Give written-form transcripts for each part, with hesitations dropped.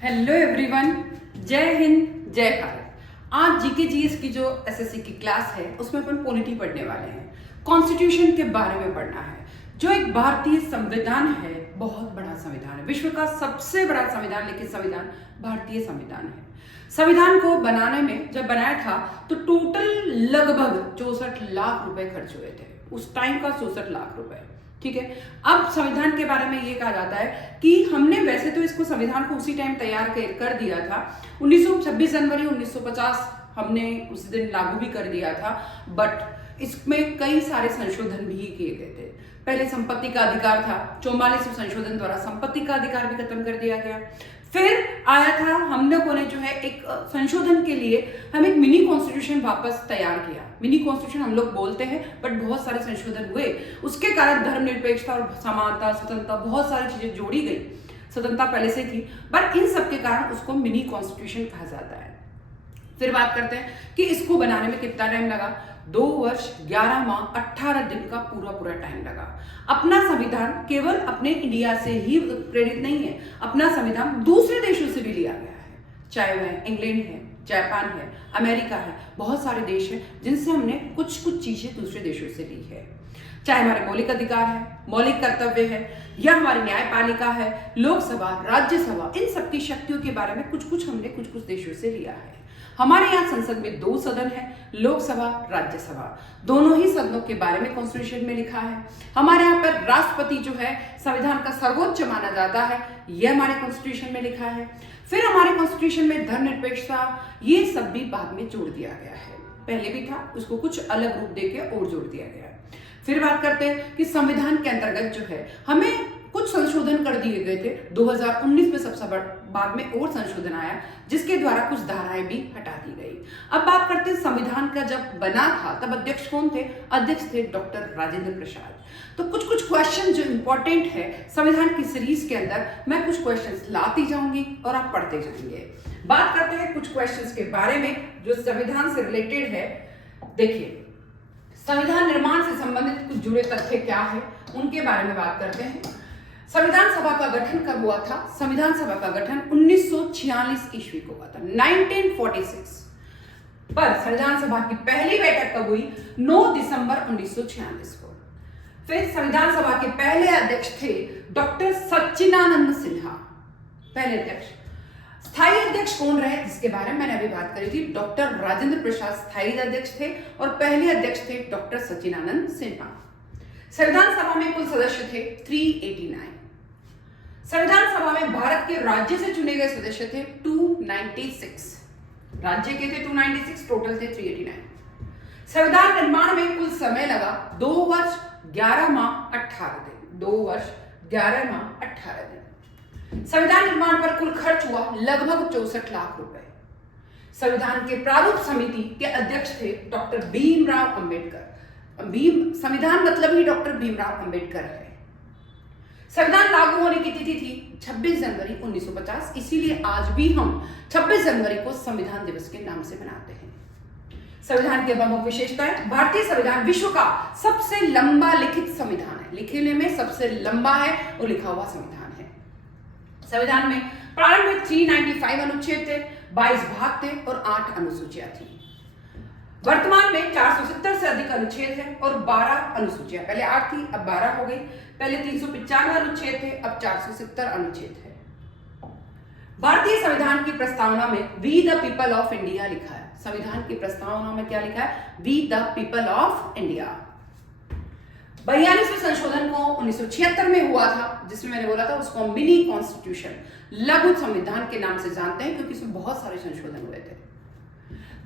Hello everyone, जय हिंद जय भारत। आज जीके जीएस की जो एसएससी की क्लास है उसमें अपन पॉलिटी पढ़ने वाले हैं। कॉन्स्टिट्यूशन के बारे में पढ़ना है, जो एक भारतीय संविधान है। बहुत बड़ा संविधान है, विश्व का सबसे बड़ा संविधान, लेकिन संविधान भारतीय संविधान है। संविधान को बनाने में जब बनाया था तो टोटल लगभग 64 लाख रुपए खर्च हुए थे। उस टाइम का 64 लाख रुपए, ठीक है। अब संविधान के बारे में ये कहा जाता है कि हमने वैसे तो इसको संविधान को उसी टाइम तैयार कर दिया था। 26 जनवरी 1950 हमने उस दिन लागू भी कर दिया था, बट इसमें कई सारे संशोधन भी किए गए थे। पहले संपत्ति का अधिकार था, 44वें संशोधन द्वारा संपत्ति का अधिकार भी खत्म कर दिया गया। फिर आया था, हम लोगों ने जो है एक संशोधन के लिए हम एक मिनी कॉन्स्टिट्यूशन वापस तैयार किया। मिनी कॉन्स्टिट्यूशन हम लोग बोलते हैं, बट बहुत सारे संशोधन हुए। उसके कारण धर्मनिरपेक्षता और समानता, स्वतंत्रता, बहुत सारी चीजें जोड़ी गई। स्वतंत्रता पहले से थी, बट इन सब के कारण उसको मिनी कॉन्स्टिट्यूशन कहा जाता है। फिर बात करते हैं कि इसको बनाने में कितना टाइम लगा। 2 वर्ष 11 माह 18 दिन का पूरा टाइम लगा। अपना संविधान केवल अपने इंडिया से ही प्रेरित नहीं है, अपना संविधान दूसरे देशों से भी लिया गया है। चाहे वह इंग्लैंड है, जापान है, अमेरिका है, बहुत सारे देश हैं जिनसे हमने कुछ चीजें दूसरे देशों से ली है। चाहे हमारे मौलिक अधिकार है, मौलिक कर्तव्य है, या हमारी न्यायपालिका है, लोकसभा, राज्यसभा, इन सबकी शक्तियों के बारे में कुछ हमने कुछ देशों से लिया है। हमारे यहाँ संसद में 2 सदन है, लोकसभा, राज्यसभा। दोनों ही सदनों के बारे में कॉन्स्टिट्यूशन में लिखा है। हमारे यहाँ पर राष्ट्रपति जो है संविधान का सर्वोच्च माना जाता है, यह हमारे कॉन्स्टिट्यूशन में लिखा है। फिर हमारे कॉन्स्टिट्यूशन में धर्मनिरपेक्षता, ये सब भी बाद में जोड़ दिया गया है। पहले भी था, उसको कुछ अलग रूप देके और जोड़ दिया गया है। फिर बात करते हैं कि संविधान के अंतर्गत जो है हमें कुछ संशोधन कर दिए गए थे। 2019 में सबसे बाद में और संशोधन आया, जिसके द्वारा कुछ धाराएं भी हटा दी गई। अब बात करते हैं संविधान का जब बना था तब अध्यक्ष कौन थे? अध्यक्ष थे डॉक्टर राजेंद्र प्रसाद। तो कुछ क्वेश्चन जो इंपॉर्टेंट है संविधान की सीरीज के अंदर, मैं कुछ क्वेश्चंस लाती जाऊंगी और आप पढ़ते जाएंगे। बात करते हैं कुछ क्वेश्चंस के बारे में जो संविधान से रिलेटेड है। देखिए, संविधान निर्माण से संबंधित कुछ जुड़े तथ्य क्या है, उनके बारे में बात करते हैं। संविधान सभा का गठन कब हुआ था? संविधान सभा का गठन 1946 ईस्वी को हुआ था, 1946। पर संविधान सभा की पहली बैठक कब हुई? 9 दिसंबर 1946 को। फिर संविधान सभा के पहले अध्यक्ष थे डॉक्टर सच्चिदानंद सिन्हा, पहले अध्यक्ष। स्थायी अध्यक्ष कौन रहे, जिसके बारे में मैंने अभी बात करी थी? डॉक्टर राजेंद्र प्रसाद स्थायी अध्यक्ष थे और पहले अध्यक्ष थे डॉक्टर सच्चिदानंद सिन्हा। संविधान सभा में कुल सदस्य थे 389। संविधान सभा में भारत के राज्य से चुने गए सदस्य थे 296। राज्य के थे 296, टोटल थे 389। संविधान निर्माण में कुल समय लगा 2 वर्ष 11 माह 18 दिन। 2 वर्ष 11 माह 18 दिन। संविधान निर्माण पर कुल खर्च हुआ लगभग 64 लाख रुपए। संविधान के प्रारूप समिति के अध्यक्ष थे डॉक्टर भीमराव अंबेडकर। संविधान मतलब ही डॉक्टर भीमराव अंबेडकर है। संविधान लागू होने की तिथि थी 26 जनवरी 1950, इसीलिए आज भी हम 26 जनवरी को संविधान दिवस के नाम से मनाते हैं। संविधान की प्रमुख विशेषताएं: भारतीय संविधान विश्व का सबसे लंबा लिखित संविधान है, लिखने में सबसे लंबा है और लिखा हुआ संविधान है। संविधान में प्रारंभ में 395 अनुच्छेद थे, 22 भाग थे और 8 अनुसूचियां थी। वर्तमान में 470 से अधिक अनुच्छेद हैं और 12 अनुसूचियां, पहले 8 थी अब 12 हो गई। पहले 395 अनुच्छेद थे, अब 470 अनुच्छेद है। भारतीय संविधान की प्रस्तावना में we the people of India लिखा है। संविधान की प्रस्तावना में क्या लिखा है? We the people of India. 42वें संशोधन को 1976 में हुआ था, जिसमें मैंने बोला था उसको मिनी कॉन्स्टिट्यूशन, लघु संविधान के नाम से जानते हैं, क्योंकि इसमें बहुत सारे संशोधन हुए थे।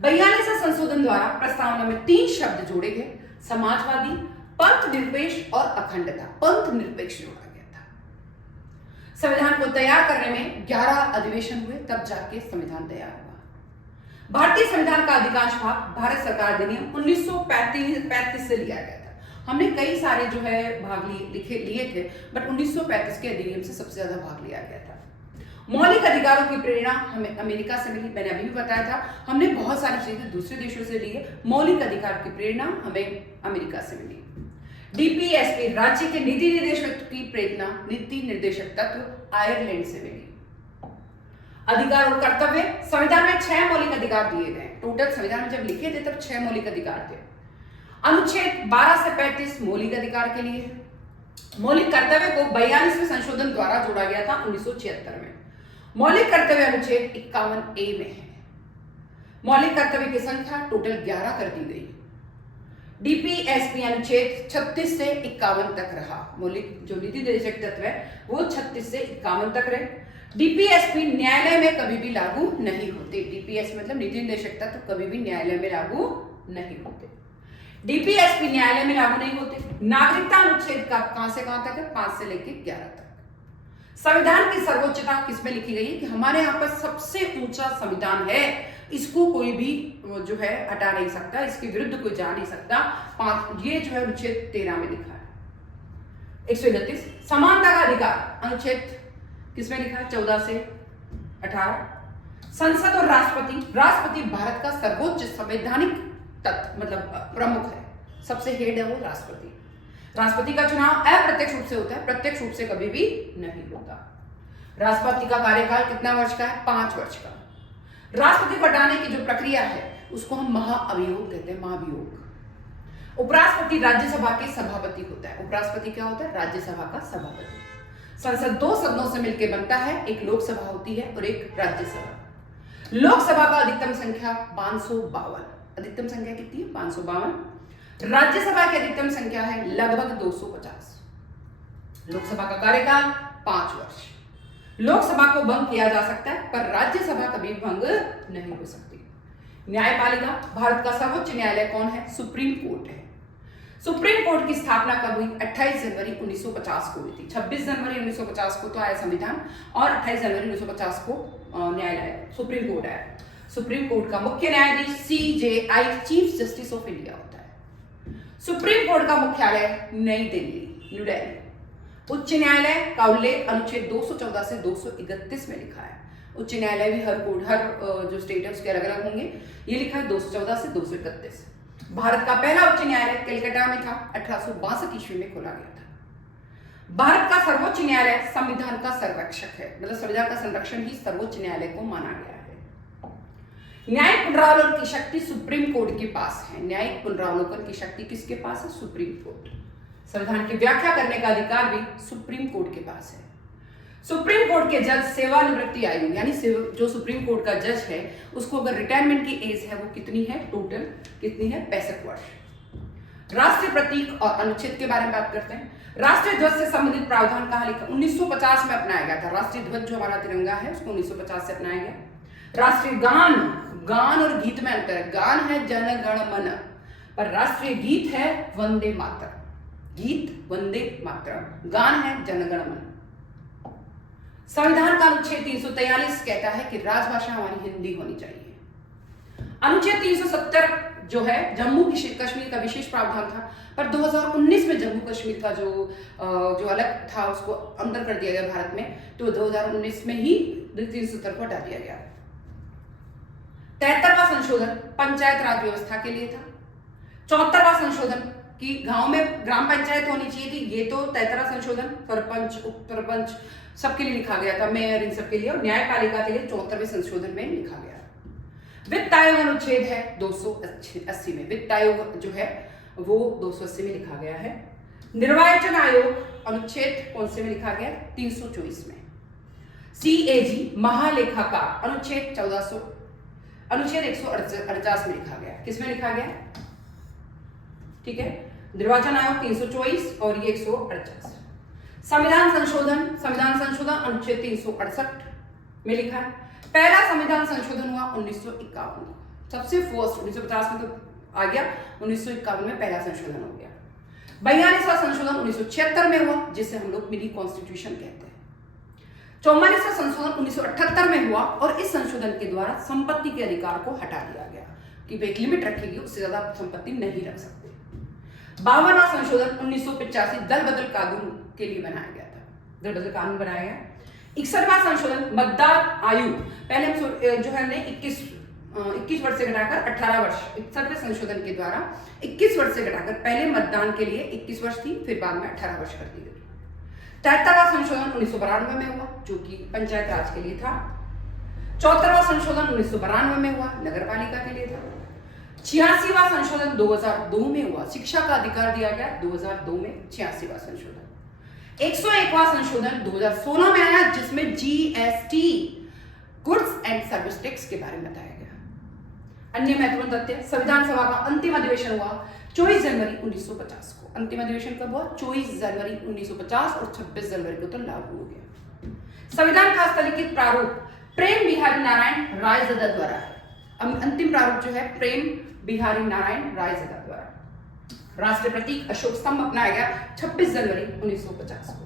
42वें संशोधन द्वारा प्रस्तावना में 3 शब्द जोड़े गए: समाजवादी, पंथ निरपेक्ष और अखंडता। पंथ निरपेक्ष जोड़ा गया था। संविधान को तैयार करने में 11 अधिवेशन हुए, तब जाके संविधान तैयार हुआ। भारतीय संविधान का अधिकांश भाग भारत सरकार अधिनियम 1935 से लिया गया था। हमने कई सारे जो है भाग लिए थे, बट 1935 के अधिनियम से सबसे ज्यादा भाग लिया गया था। मौलिक अधिकारों की प्रेरणा हमें अमेरिका से मिली, मैंने अभी भी बताया था। हमने बहुत सारी चीजें दूसरे देशों से ली है, मौलिक अधिकार की प्रेरणा हमें अमेरिका से मिली। डीपीएसपी राज्य के नीति निर्देशक की प्रेरणा, नीति निर्देशक तत्व आयरलैंड से मिली। अधिकार और कर्तव्य। संविधान में 6 मौलिक अधिकार दिए गए। टोटल संविधान में जब लिखे थे तब 6 मौलिक अधिकार थे। अनुच्छेद 12 से 35 मौलिक अधिकार के लिए है। मौलिक कर्तव्य को 42वें संशोधन द्वारा जोड़ा गया था 1976 में। मौलिक कर्तव्य अनुच्छेद 51A में है। मौलिक कर्तव्य की संख्या टोटल 11 कर दी गई। डीपीएसपी अनुच्छेद 36 से 51 तक रहा। मौलिक जो नीति निर्देशक तत्व है वो 36 से 51 तक रहे। डीपीएसपी न्यायालय में कभी भी लागू नहीं होते। डीपीएसपी मतलब नीति निर्देशक तत्व कभी भी न्यायालय में लागू नहीं होते। डीपीएसपी न्यायालय में लागू नहीं होते। नागरिकता अनुच्छेद का कहां से कहां तक है? 5 से लेकर 11 तक। संविधान की सर्वोच्चता किसमें लिखी गई है कि हमारे यहाँ पर सबसे ऊंचा संविधान है, इसको कोई भी जो है हटा नहीं सकता, इसके विरुद्ध कोई जा नहीं सकता। 5 ये जो है अनुच्छेद 13 में लिखा है। 131 समानता का अधिकार अनुच्छेद किसमें लिखा है? 14 से 18। संसद और राष्ट्रपति भारत का सर्वोच्च संवैधानिक तत्व मतलब प्रमुख है, सबसे हेड है वो राष्ट्रपति। राष्ट्रपति का चुनाव अप्रत्यक्ष रूप से होता है, प्रत्यक्ष रूप से कभी भी नहीं होता। राष्ट्रपति का कार्यकाल कितना वर्ष का है? 5 वर्ष का। राष्ट्रपति को हटाने की जो प्रक्रिया है उसको हम महाअभियोग कहते हैं, महाभियोग। उपराष्ट्रपति राज्यसभा के सभापति होता है। उपराष्ट्रपति क्या होता है? राज्यसभा का सभापति। संसद 2 सदनों से मिलकर बनता है, एक लोकसभा होती है और एक राज्यसभा। लोकसभा का अधिकतम संख्या 552। अधिकतम संख्या कितनी है? 552। राज्यसभा की अधिकतम संख्या है लगभग 250। लोकसभा का कार्यकाल 5 वर्ष। लोकसभा को भंग किया जा सकता है पर राज्यसभा कभी भंग नहीं हो सकती। न्यायपालिका भारत का सर्वोच्च न्यायालय कौन है? सुप्रीम कोर्ट है। सुप्रीम कोर्ट की स्थापना कब हुई? 28 जनवरी 1950 को हुई थी। 26 जनवरी 1950 को तो आया संविधान और 28 जनवरी 1950 को न्यायालय सुप्रीम कोर्ट आया। सुप्रीम कोर्ट का मुख्य न्यायाधीश CJI chief justice of India होता है। सुप्रीम कोर्ट का मुख्यालय नई दिल्ली, न्यू दिल्ली। उच्च न्यायालय का उल्लेख अनुच्छेद 214 से 231 में लिखा है। उच्च न्यायालय भी हर जो स्टेट है उसके अलग अलग होंगे। ये लिखा है 214 से 231। भारत का पहला उच्च न्यायालय कलकत्ता में था, 1862 ईस्वी में खोला गया था। भारत का सर्वोच्च न्यायालय संविधान का संरक्षक है, मतलब संविधान का संरक्षण ही सर्वोच्च न्यायालय को माना गया है। न्यायिक पुनरावलोकन की शक्ति सुप्रीम कोर्ट के पास है। न्यायिक पुनरावलोकन की शक्ति किसके पास है? Supreme court. संविधान की व्याख्या करने का अधिकार भी सुप्रीम कोर्ट के पास है। सुप्रीम कोर्ट के जज सेवानिवृत्ति आयु यानी जो सुप्रीम कोर्ट का जज है उसको अगर रिटायरमेंट की एज है वो कितनी है? टोटल कितनी है? 65 वर्ष। राष्ट्रीय प्रतीक और अनुच्छेद के बारे में बात करते हैं। राष्ट्रीय ध्वज से संबंधित प्रावधान कहां लिखा? 1950 में अपनाया गया था। राष्ट्रीय ध्वज जो हमारा तिरंगा है उसको 1950 से अपनाया गया। राष्ट्रीय गान और गीत में अंतर है। गान है जन गण मन पर राष्ट्रीय गीत है वंदे मातरम। गीत वंदे मातरम, गान है जन गण मन। संविधान का अनुच्छेद 343 कहता है कि राजभाषा हमारी हिंदी होनी चाहिए। अनुच्छेद 370 जो है जम्मू कश्मीर का विशेष प्रावधान था पर 2019 में जम्मू कश्मीर का जो अलग था उसको अंदर कर दिया गया भारत में, तो 2019 में ही 370 को हटा दिया गया। 73वां संशोधन पंचायत राज व्यवस्था के लिए था। 74वां संशोधन कि गांव में ग्राम पंचायत होनी चाहिए थी, ये तो 73वां संशोधन सरपंच उप सरपंच सबके लिए लिखा गया था, मेयर इन सबके लिए। और न्यायपालिका के लिए 74वें संशोधन में लिखा गया। वित्त आयोग अनुच्छेद है 280 में। वित्त आयोग जो है वो 280 में लिखा गया है। निर्वाचन आयोग अनुच्छेद कौन से में लिखा गया? 324 में। CAG महालेखाकार अनुच्छेद 148 में लिखा गया। किसमें लिखा गया? ठीक है, निर्वाचन आयोग 324 और ये 148। संविधान संशोधन अनुच्छेद 368 में लिखा है। पहला संविधान संशोधन हुआ 1951। सबसे फर्स्ट 1950 में तो आ गया, 1951 में पहला संशोधन हो गया। 42वां संशोधन 1976 में हुआ जिसे हम लोग मिनी कॉन्स्टिट्यूशन कहते हैं। 44वां संशोधन 1978 में हुआ और इस संशोधन के द्वारा संपत्ति के अधिकार को हटा दिया गया कि एक लिमिट रखेगी, उससे ज्यादा संपत्ति नहीं रख सकते। 52वां संशोधन 1985 दल बदल कानून के लिए बनाया गया था। दल बदल कानून बनाया गया। 61वां संशोधन मतदान आयु पहले हम जो है 21 वर्ष से घटाकर 18 वर्ष। 61वें संशोधन के द्वारा 21 वर्ष से घटाकर पहले मतदान के लिए 21 वर्ष थी, फिर बाद में 18 वर्ष कर दी गई। 73वां संशोधन 1992 में हुआ जो कि पंचायत राज के लिए था। 74वां संशोधन 1992 में हुआ, नगर पालिका के लिए था। 86वां संशोधन 2002 में हुआ, शिक्षा का अधिकार दिया गया 2002 में 86वां संशोधन। 101वां संशोधन 2016 में आया, जिसमें GST goods and service tax के बारे में बताया गया। अन्य महत्वपूर्ण तथ्य, संविधान सभा का अंतिम अधिवेशन हुआ 24 जनवरी 1950 को। अंतिम अधिवेशन कब हुआ? 24 जनवरी 1950 और 26 जनवरी को तो लागू हो गया। संविधान का हस्तलिखित प्रारूप प्रेम बिहारी नारायण रायज़दा द्वारा है। अंतिम प्रारूप जो है प्रेम बिहारी नारायण रायज़दा द्वारा। राष्ट्रीय प्रतीक अशोक स्तंभ अपनाया गया 26 जनवरी 1950 को।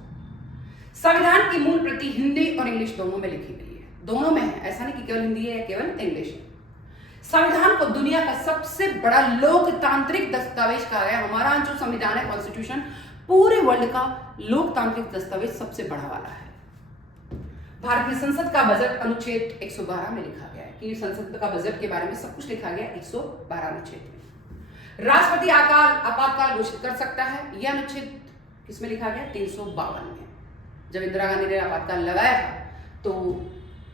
संविधान की मूल प्रति हिंदी और इंग्लिश दोनों में लिखी गई है, दोनों में है, ऐसा नहीं कि केवल हिंदी है या केवल इंग्लिश है। संविधान को दुनिया का सबसे बड़ा लोकतांत्रिक दस्तावेज कहा गया। हमारा जो संविधान है, कॉन्स्टिट्यूशन, पूरे वर्ल्ड का लोकतांत्रिक दस्तावेज सबसे बड़ा वाला है। भारतीय संसद का बजट अनुच्छेद 112 में लिखा गया है कि संसद का बजट के बारे में सब कुछ लिखा गया 112 अनुच्छेद में। राष्ट्रपति आपातकाल घोषित कर सकता है, यह अनुच्छेद किसमें लिखा गया? 352 में। जब इंदिरा गांधी ने आपातकाल लगाया था तो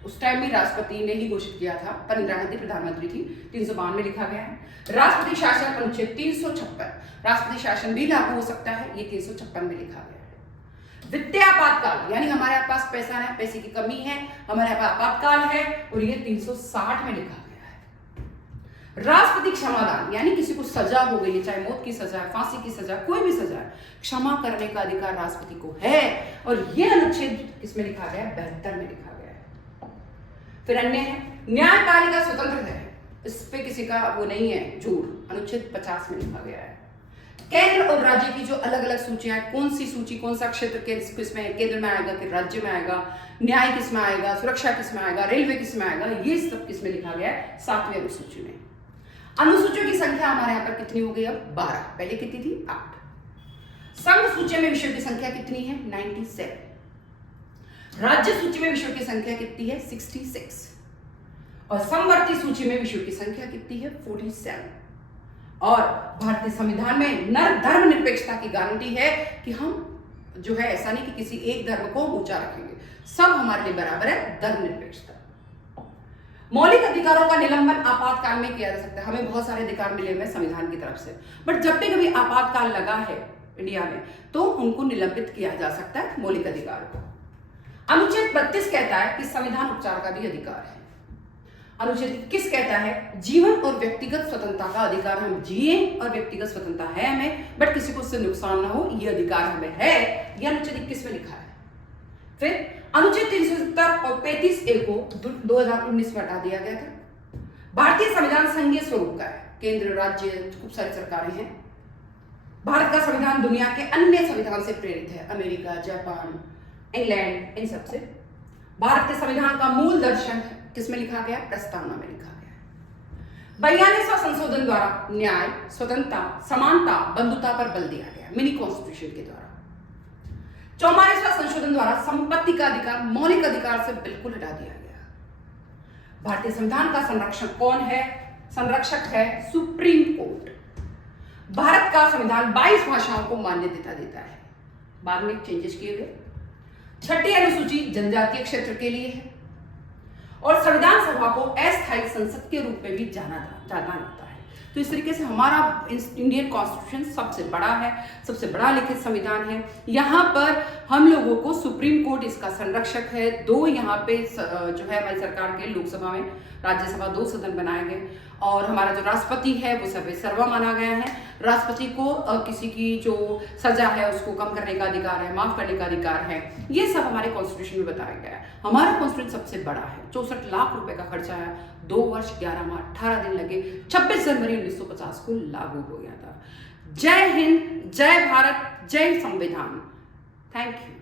उस टाइम भी राष्ट्रपति ने ही घोषित किया था, पर इंदिरा गांधी प्रधानमंत्री थी। 352 में लिखा गया है। राष्ट्रपति शासन अनुच्छेद 356, राष्ट्रपति शासन भी लागू हो सकता है, ये 356 में लिखा गया है। वित्तीय आपातकाल, यानी हमारे पास पैसा है, पैसे की कमी है, हमारे पास आपातकाल है, और ये 360 में लिखा गया है। राष्ट्रपति क्षमादान, यानी किसी को सजा हो गई है, चाहे मौत की सजा, फांसी की सजा, कोई भी सजा है, क्षमा करने का अधिकार राष्ट्रपति को है, और यह अनुच्छेद किसमें लिखा गया? 72 में लिखा गया है। फिर अन्य है, न्यायपालिका स्वतंत्र है, इस पे किसी का वो नहीं है झूठ, अनुच्छेद 50 में लिखा गया है। केंद्र और राज्य की जो अलग अलग सूचियां, कौन सी सूची कौन सा क्षेत्र किसमें केंद्र में आएगा कि राज्य में आएगा, न्याय किस में आएगा, सुरक्षा किस में आएगा, रेलवे किस में आएगा, ये सब किस में लिखा गया है? 7वीं अनुसूची में। अनुसूचियों की संख्या हमारे यहाँ पर कितनी हो गई अब? 12, पहले कितनी थी? 8। संघ सूची में विषयों की संख्या कितनी है? 97। राज्य सूची में विषयों की संख्या कितनी है? 66। और समवर्ती सूची में विषयों की संख्या कितनी है? 47। और भारतीय संविधान में नर धर्म निरपेक्षता की गारंटी है कि हम जो है ऐसा नहीं कि किसी एक धर्म को ऊंचा रखेंगे, सब हमारे लिए बराबर है, धर्म निरपेक्षता। मौलिक अधिकारों का निलंबन आपातकाल में किया जा सकता है। हमें बहुत सारे अधिकार मिले हुए संविधान की तरफ से, बट जब भी कभी आपातकाल लगा है इंडिया में तो उनको निलंबित किया जा सकता है मौलिक अधिकार को। अनुच्छेद 32 कहता है कि संविधान उपचार का भी अधिकार है। अनुच्छेद 21 कहता है जीवन और व्यक्तिगत स्वतंत्रता का अधिकार, हम जिए और व्यक्तिगत स्वतंत्रता है हमें, बट किसी को उससे नुकसान ना हो, ये अधिकार हमें है, यह अनुच्छेद 21 में लिखा है। फिर अनुच्छेद 370 और 35A को 2019 में हटा दिया गया था। भारतीय संविधान संघीय स्वरूप का है, केंद्र राज्य खूब सारी सरकारें हैं। भारत का संविधान दुनिया के अन्य संविधान से प्रेरित है, अमेरिका, जापान, इंग्लैंड, इन सब से। भारत के संविधान का मूल दर्शन किसमें लिखा गया? प्रस्तावना में लिखा गया। 42वां संशोधन द्वारा न्याय, स्वतंत्रता, समानता, बंधुता पर बल दिया गया, मिनी कॉन्स्टिट्यूशन के द्वारा। 44वां संशोधन द्वारा संपत्ति का अधिकार मौलिक अधिकार से बिल्कुल हटा दिया गया। भारतीय संविधान का संरक्षक कौन है? संरक्षक है सुप्रीम कोर्ट। भारत का संविधान 22 भाषाओं को मान्यता देता है, बाद में चेंजेस किए गए। 6ठी अनुसूची जनजातीय क्षेत्र के लिए है, और संविधान सभा को अस्थायी संसद के रूप में भी जाना जाता है। तो इस तरीके से हमारा इंडियन कॉन्स्टिट्यूशन सबसे बड़ा है, सबसे बड़ा लिखित संविधान है। यहाँ पर हम लोगों को सुप्रीम कोर्ट इसका संरक्षक है। 2 यहाँ पे जो है हमारी सरकार के लोकसभा में, राज्यसभा 2 सदन बनाए गए, और हमारा जो राष्ट्रपति है वो सर्वे सर्वा माना गया है। राष्ट्रपति को किसी की जो सजा है उसको कम करने का अधिकार है, माफ करने का अधिकार है, ये सब हमारे कॉन्स्टिट्यूशन में बताया गया है। हमारा कॉन्स्टिट्यूशन सबसे बड़ा है, 64 लाख रुपए का खर्चा है, 2 वर्ष 11 माह 18 दिन लगे, 26 जनवरी 1950 को लागू हो गया था। जय हिंद, जय भारत, जय संविधान। Thank you.